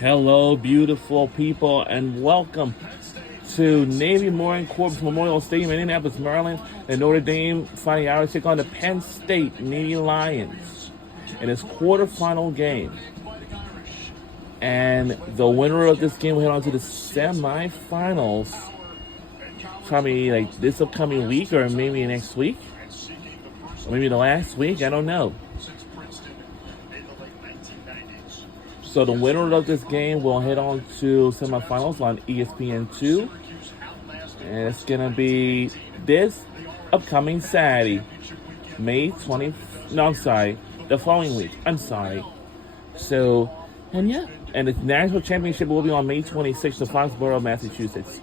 Hello, beautiful people, and welcome to Navy Marine Corps Memorial Stadium in Indianapolis, Maryland. The Notre Dame Fighting Irish take on the Penn State Nittany Lions in its quarterfinal game. And the winner of this game will head on to the semifinals, probably like this upcoming week or maybe next week, or maybe the last week. I don't know. So the winner of this game will head on to semifinals on ESPN2. And it's going to be this upcoming Saturday, May 20th. No, I'm sorry. The following week. I'm sorry. So, and yeah. And the national championship will be on May 26th in Foxborough, Massachusetts.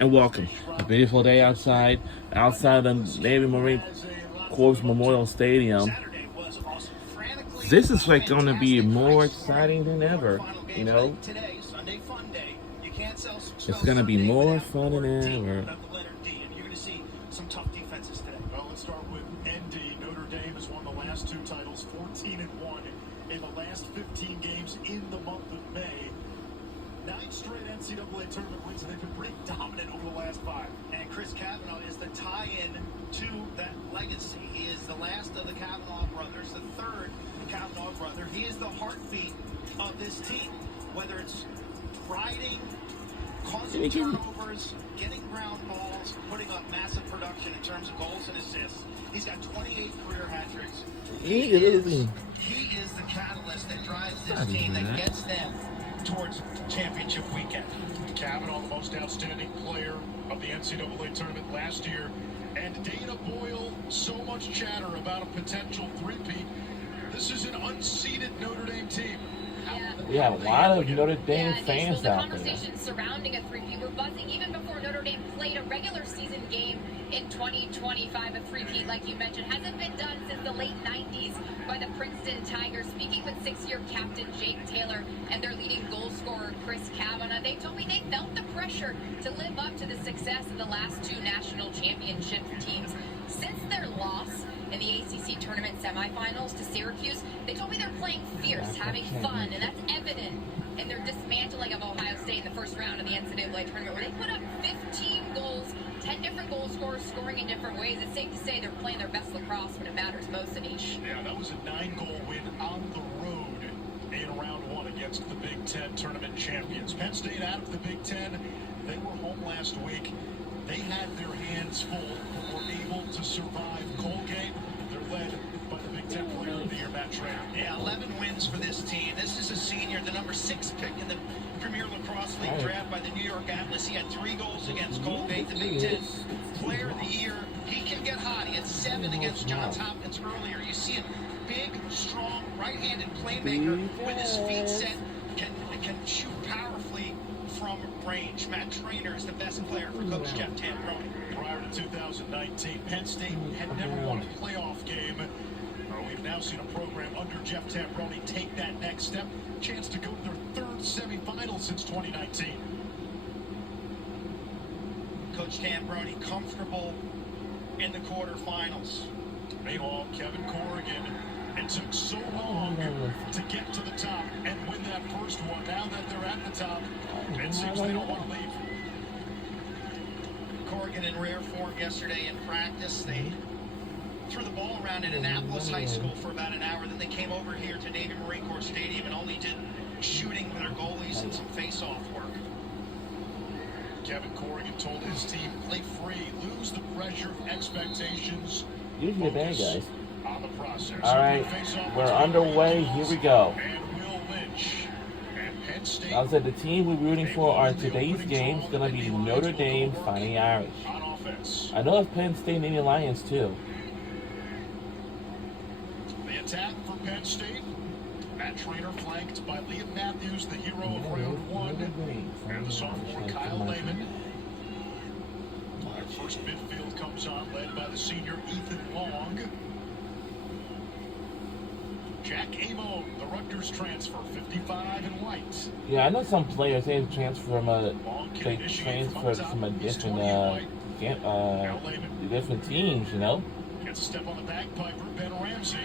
And welcome. A beautiful day outside the Navy Marine Corps Memorial Stadium. This is like going to be more exciting than ever, you know? It's going to be more fun than ever. You're going to see some tough defenses today. Well, let's start with ND. Notre Dame has won the last two titles, 14-1 in the last 15 games in the month of May. 9 straight NCAA Tournament wins, and they've been pretty dominant over the last 5. And Chris Kavanaugh is the tie-in to that legacy. He is the last of the Kavanaugh brothers, the third Kavanaugh brother. He is the heartbeat of this team. Whether it's riding, causing turnovers, getting ground balls, putting up massive production in terms of goals and assists. He's got 28 career hat-tricks. He is the catalyst that drives this team, that gets them towards championship weekend. Kavanaugh, the most outstanding player of the NCAA Tournament last year. And Dana Boyle, so much chatter about a potential three-peat. This is an unseeded Notre Dame team. We have a lot of Notre Dame fans so the out there. conversations surrounding a three-peat were buzzing even before Notre Dame played a regular season game in 2025. A three-peat, like you mentioned, hasn't been done since the late 90s by the Princeton Tigers. Speaking with 6-year captain Jake Taylor and their leading goal scorer Chris Kavanaugh, they told me they felt the pressure to live up to the success of the last 2 national championship teams. Since their loss in the ACC tournament semifinals to Syracuse, they told me they're playing fierce, having fun, and that's evident in their dismantling of Ohio State in the first round of the NCAA tournament, where they put up 15 goals, 10 different goal scorers scoring in different ways. It's safe to say they're playing their best lacrosse when it matters most, Anish. Yeah, that was a 9-goal win on the road in round 1 against the Big Ten tournament champions. Penn State out of the Big Ten. They were home last week. They had their hands full, but were able to survive Colgate. They're led by the Big Ten Player of the Year, Matt Trainer. Yeah, 11 wins for this team. This is a senior, the number 6 pick in the Premier Lacrosse League draft by the New York Atlas. He had 3 goals against Colgate, the Big Ten Player of the Year. He can get hot. He had 7 against Johns Hopkins earlier. You see a big, strong, right-handed playmaker with his feet set, can shoot powerfully from range. Matt Trainer is the best player for Coach Jeff Tambroni. Prior to 2019, Penn State had never won a playoff game. We've now seen a program under Jeff Tambroni take that next step. Chance to go to their 3rd semifinal since 2019. Coach Tambroni comfortable in the quarterfinals. Meanwhile, Kevin Corrigan, it took so long to get to the top and win that first one. Now that they're at the top, it seems they don't want to leave. Corrigan in rare form yesterday in practice. They threw the ball around at Annapolis High School for about an hour. Then they came over here to Navy Marine Corps Stadium and only did shooting with their goalies and some face-off work. Kevin Corrigan told his team, play free, lose the pressure, expectations. Usually a bad guys. On the process. All right, we're underway. Here we go. And Will Lynch and Penn State. I said the team we're rooting for on today's game is going to be Notre Dame Fighting Irish. On offense. I know of Penn State Nittany Lions too. The attack for Penn State. Matt Trainer flanked by Liam Matthews, the hero of round 1, and the sophomore Kyle Lehman. Our first midfield comes on, led by the senior Ethan Long. Jack Amo, the Rutgers transfer, 55 in white. Yeah, I know some players they transfer from a different teams, you know. Gets a step on the bagpiper, Ben Ramsey.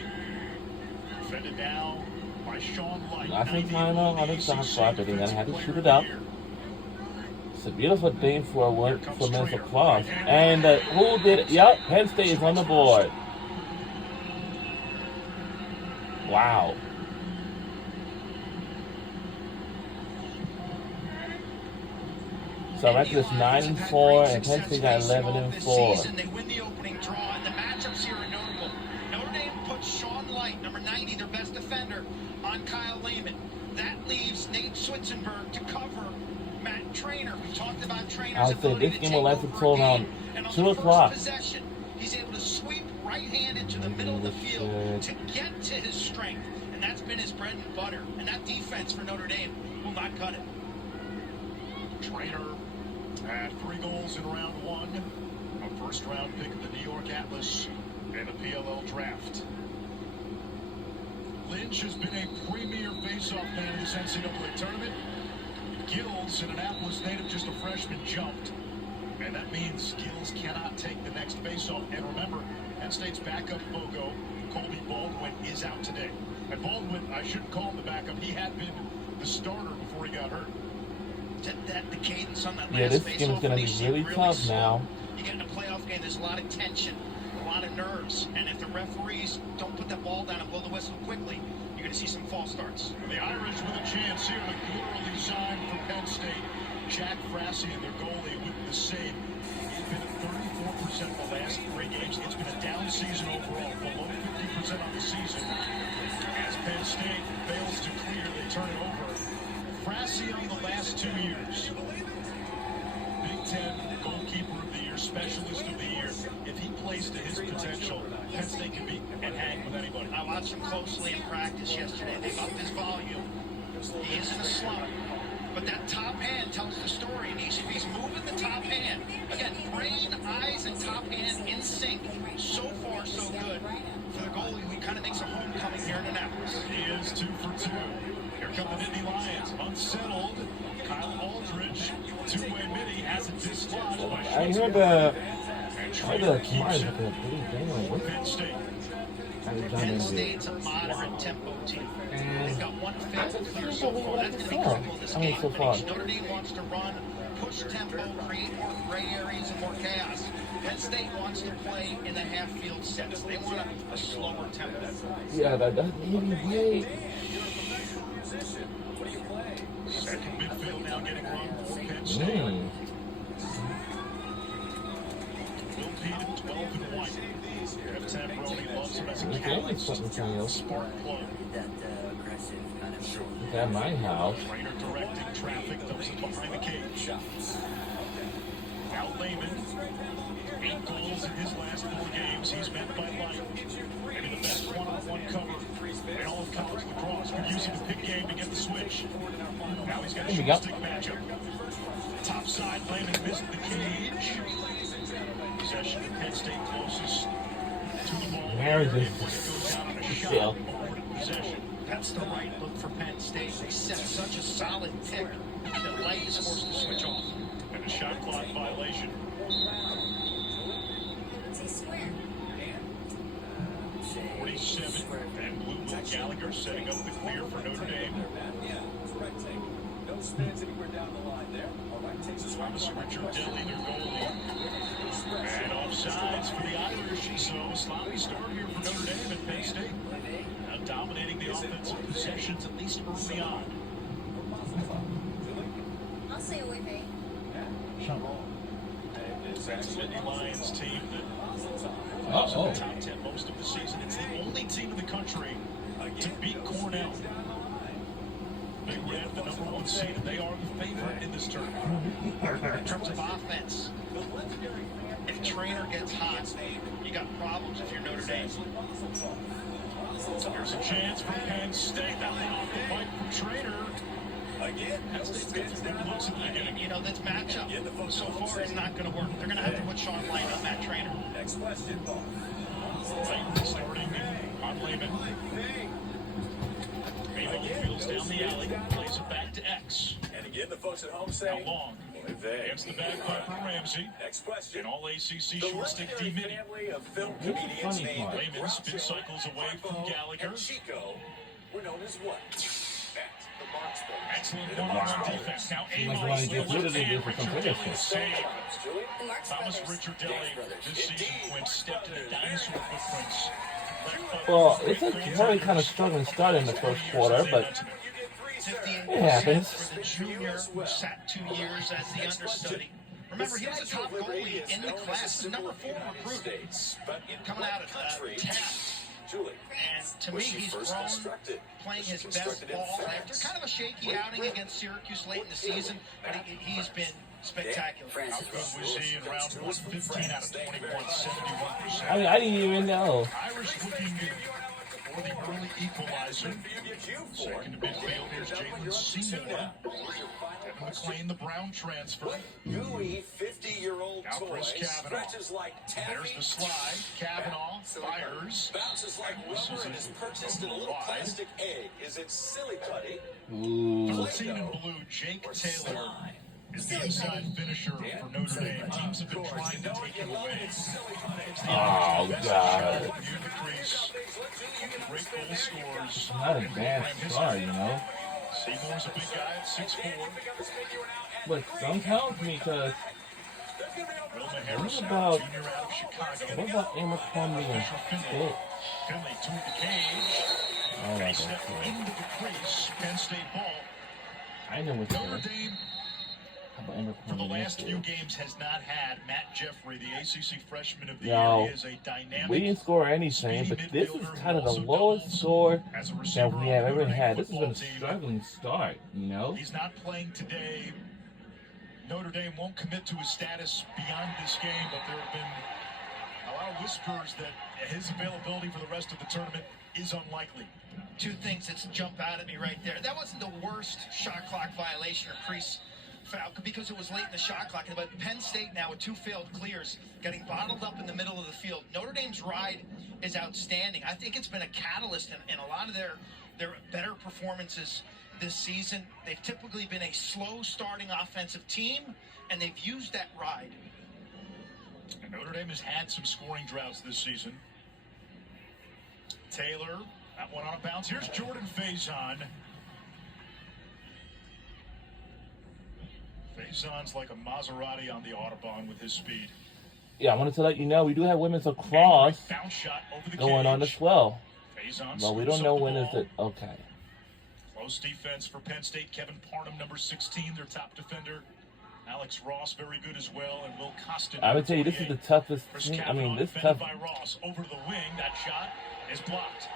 Defended now by Sean Light. Nothing time on the shot clock, but they're gonna have to shoot it up. It's a beautiful thing for men's lacrosse. And who did it? Yep, Penn State is on the board. Wow. So record is 9-4, and Penn State got 11-4. They win the opening draw, and the matchups here are notable. Notre Dame puts Sean Light, number 90, their best defender, on Kyle Lehman. That leaves Nate Switzenberg to cover Matt Trainer. We talked about Trainer's ability this to game take will last over until a game. around And on 2 the o'clock. first possession, he's able to sweep right-hand into the middle of the field to get to his strength. And that's been his bread and butter. And that defense for Notre Dame will not cut it. Trainer had 3 goals in round 1. A first-round pick of the New York Atlas in the PLL draft. Lynch has been a premier face-off man in this NCAA tournament. Gills, an Annapolis native, just a freshman, jumped. And that means Gills cannot take the next face-off. And remember, Penn State's backup Bogo, Colby Baldwin, is out today. And Baldwin, I shouldn't call him the backup. He had been the starter before he got hurt. The cadence on that Yeah, last this game is going to be really tough slow. now. You get in a playoff game, there's a lot of tension, a lot of nerves, and if the referees don't put that ball down and blow the whistle quickly, you're going to see some false starts. The Irish with a chance here to literally sign for Penn State. Jack Frassian, their goalie, with the save. He's been at 34% the last 3 games. It's been a down season overall, below 50% on the season. As Penn State fails to clear, they turn it over. Frassian the last 2 years. Big Ten goalkeeper of the year, specialist of the year. If he plays to his potential, Penn State can beat and hang with anybody. I watched him closely in practice yesterday. They've upped his volume. He is in a slump. But that top hand tells the story, and he's moving the top hand. Again, brain, eyes, and top hand in sync. So far, so good. For the goalie, who kind of makes a homecoming here in Annapolis. He is 2 for 2. Here come the Nittany Lions. Unsettled. Kyle Aldridge. Two-way midi has it dislodged by I heard the keeps it for Penn State. Penn State's a moderate tempo team. They've got 1/5 clear so far. That's going to be critical in this game. So far. Notre Dame wants to run, push tempo, create more gray areas and more chaos. Penn State wants to play in the half-field sets. They want a slower tempo. Yeah, that's heavyweight. Second midfield now getting run for Penn State. Will Peden, 12 and 1. Jeff Tambroni loves him as a catalyst. Spark plug. It's at my house. Trainer directing traffic, dumps it behind the cage. Now Lehman, 8 goals in his last 4 games. He's met by Light. Maybe the best one-on-one cover in all of college lacrosse. We're using the pick game to get the switch. Now he's got a short stick matchup. Top side, Lehman missed the cage. Possession of Penn State closest to the ball. Where is It this? goes down on a shot. Yeah. Over to possession. That's the right look for Penn State. They set such a solid pick that Light is forced to switch off. And a shot clock violation. 47 and Blue Will Gallagher setting up the clear for Notre Dame. Thomas Richard Dilley, their goalie. And offsides for the Irish. So a sloppy start here for Notre Dame at Penn State. Now dominating the offensive possessions, at least early on. I'll say away, babe. That's the Nittany Lions team that was in the top 10 most of the season. It's the only team in the country to beat Cornell. Big Red, the #1 seed, and they are the favorite in this tournament. In terms of offense, if Trainer gets hot, you got problems if you're Notre Dame. Here's a chance for Penn State. That one off the pipe for Trainer. Again, Penn State's got some big looks at the beginning. You know, this matchup so far is not going to work. They're going to have to put Sean Light on that Trainer. Next question. Light starting on Lehman. Maybe feels down the alley, plays it back to X. And again, the folks at home say, How long? Against the bagpipe for Ramsey. Next question. An all-ACC The short stick legendary D-midi. family of film comedians named Lehman spin cycles away from Gallagher. and Chico were known as what? The Marksmen. Excellent one-on-one defense. Now Like Amos wanting to with do the it again for some Richardelli finishes. save. Julie? Thomas Richardelli this season, Quinn stepped into dinosaur footprints. Well, it's a very kind of struggling start in the first quarter, but 58% it happens. for the junior who sat 2 years as the understudy. Remember, he was a top goalie in the class, the number 4 recruit coming out of Taft. And to me, he's grown playing his best ball after kind of a shaky outing against Syracuse late in the season, but he's been spectacular. How good was he in round 1? 15 out of 21, 71%. I mean, I didn't even know. Irish looking for the early equalizer. Second to midfield, here's Jalen Seymour. Kevin McLean, the Brown transfer. Gooey 50-year-old Now toy Chris Kavanaugh. stretches like There's the slide. Kavanaugh fires. bounces like rubber and is purchased in a little Wide. plastic egg. Is it silly putty? Ooh. 13 in blue, Jake Taylor is the inside finisher for Notre Dame. Teams have been trying to take him away. Oh, God. Near the crease. Great goal scores. Not a bad start, you know. Seymour's a big guy at 6'4". But don't count me, because Wilma Harrison, about- junior out of Chicago. what about Abercrombie and Pitt? Finley to the cage. Oh, They that's step cool. into the crease. Penn State ball. I know what's Notre there. Dame, How about for the Abercrombie last and few Pitt? games, has not had Matt Jeffrey, the ACC freshman of the No. year. He is a dynamic. We didn't score anything, but this is kind of the lowest score as a that receiver we on have the ever Notre Dame had. This has been a football team. struggling start, you know? He's not playing today. Notre Dame won't commit to his status beyond this game, but there have been a lot of whispers that his availability for the rest of the tournament is unlikely. Two things that jump out at me right there. That wasn't the worst shot clock violation or crease foul because it was late in the shot clock. But Penn State now with 2 failed clears, getting bottled up in the middle of the field. Notre Dame's ride is outstanding. I think it's been a catalyst in a lot of their better performances this season. They've typically been a slow starting offensive team, and they've used that ride. And Notre Dame has had some scoring droughts this season. Taylor, that one on a bounce. Here's Jordan Faison. Faison's like a Maserati on the Autobahn with his speed. Yeah, I wanted to let you know we do have women's lacrosse Bounce shot over the going on cage. as well. Faison But we scoops don't know up the when is ball. it. Okay. Close defense for Penn State. Kevin Parnham, number 16, their top defender. Alex Ross, very good as well, and Will Costin. I would tell you, this is the toughest Chris team. I Kavanaugh mean, this defended tough. by Ross over to the wing. That shot is blocked.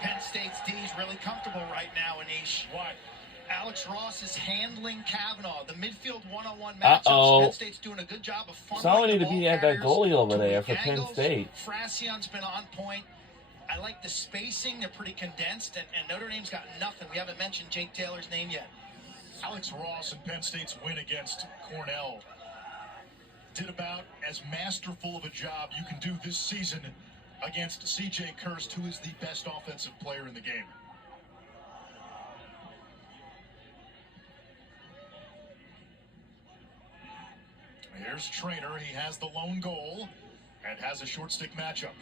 Penn State's D is really comfortable right now, Anish. Why? Alex Ross is handling Kavanaugh. The midfield one-on-one matchups. Uh-oh. Penn State's doing a good job of funneling Someone need the to be ball at that carriers goalie over to there weak for Penn angles. State. Frassion's been on point. I like the spacing. They're pretty condensed, and Notre Dame's got nothing. We haven't mentioned Jake Taylor's name yet. Alex Ross and Penn State's win against Cornell did about as masterful of a job you can do this season against C.J. Kirst, who is the best offensive player in the game. Here's Trainer. He has the lone goal and has a short stick matchup.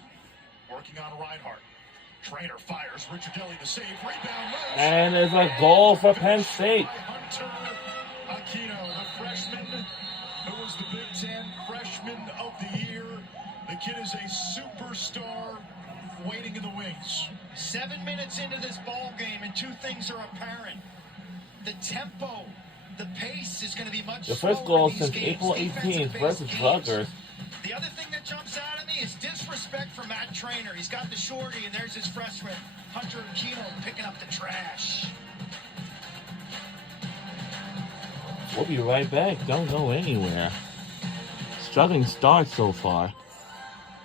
Working on Reinhardt. Trainer fires. Richardelli the save. Rebound loose. And there's a goal for Penn State. Hunter Aquino, the freshman who was the Big Ten Freshman of the Year. The kid is a superstar waiting in the wings. 7 minutes into this ball game, and two things are apparent. The tempo, the pace is going to be much The slower first goal in these since games, April 18th defensive-based versus games. Rutgers. The other thing that jumps out at me is disrespect for Matt Trainer. He's got the shorty, and there's his freshman, Hunter Aquino, picking up the trash. We'll be right back. Don't go anywhere. Struggling start so far.